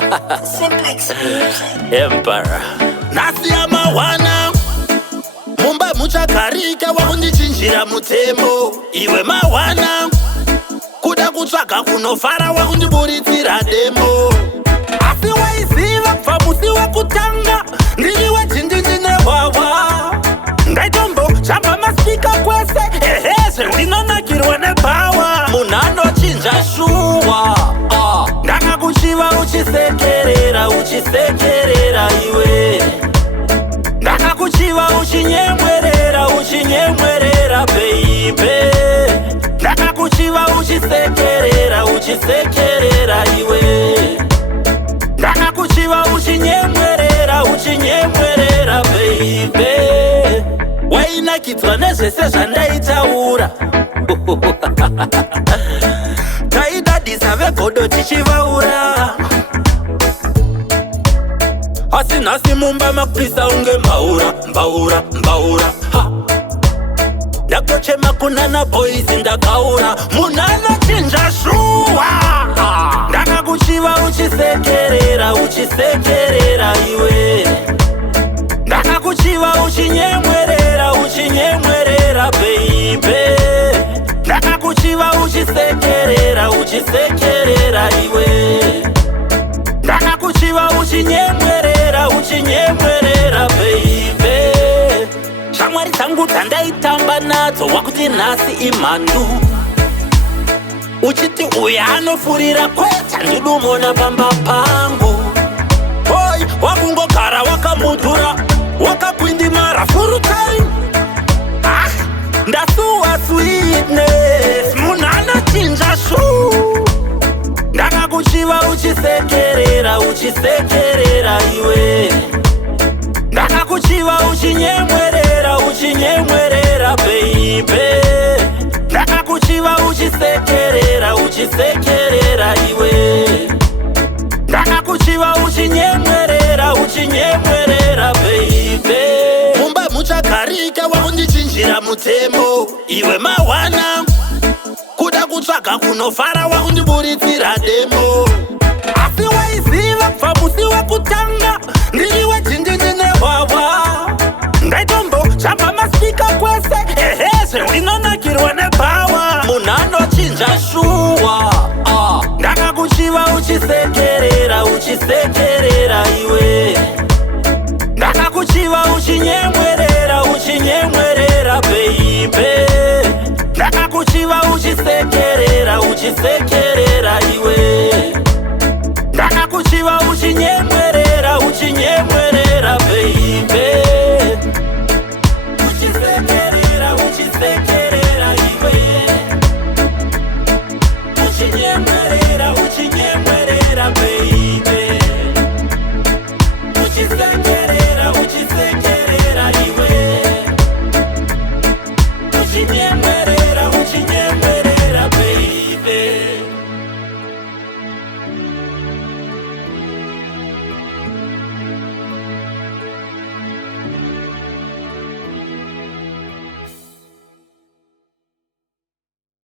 Simplex Music. Emperor Nasia mawana Mumba muchakarika wakundichinjira mutembo. Iwe mawana kuda kutsvaga kunofara wakundiburitsira demo. Asi waiziva kubva musi wekutanga ndiri wejindindi nehwahwa. Ngaitombo chamba maspika kwese eheze ndinonakirwa nebhawa. Munhu anochinja shuwa ndakakuchiva uchisekerera uchisekerera iwe. Ndakakuchiva uchinyemwerera uchinyemwerera baby. Ndakakuchiva uchisekerera uchisekerera iwe. Ndakakuchiva uchinyemwerera uchinyemwerera baby. Wainakidzwa nezvese zvandaitaura. Taidadisa vegodo tichivaura. Asi nhasi mumba makwisa unge mbaura mbaura mbaura. Ndakochema kunana boys ndakaura. Munhu anochinja shuwa. Ndakakuchiva uchisekerera uchisekerera iwe. Ndakakuchiva uchinyemwerera uchinyemwerera baby. Ndakakuchiva uchisekerera uchisekerera iwe. Ndakakuchiva uchinyemwerera uchinyemwerera baby. Shamwari dzangu dzandaitamba nadzo wakuti nhasi imhandu. Uchiti uya anofurira kweta ndidumona pamba pangu. Hoi wakungogara wakamudhura wakakwindimara full time. Ndasuwa sweetness munhu anochinja shu. Ndakakuchiva uchisekerera uchisekerera iwe. Ndakakuchiva uchinyemwerera uchinyemwerera baby. Ndakakuchiva uchisekerera uchisekerera iwe. Ndakakuchiva uchinyemwerera uchinyemwerera baby. Mumba muchakarika wakundichinjira mutembo. Iwe mawana kuda kutsvaga kunofara wakundiburitsira demo. Asi waiziva kubva musi wekutanga ndiri wejindindi nehwahwa. Ngaitombo chamba maspika kwese eheze ndinonakirwa nebhawa. Munhu anochinja shuwa. Ndakakuchiva uchisekerera uchisekerera iwe. Ndakakuchiva uchinyemwerera uchinyemwerera baby. Ndakakuchiva uchisekerera uchisekerera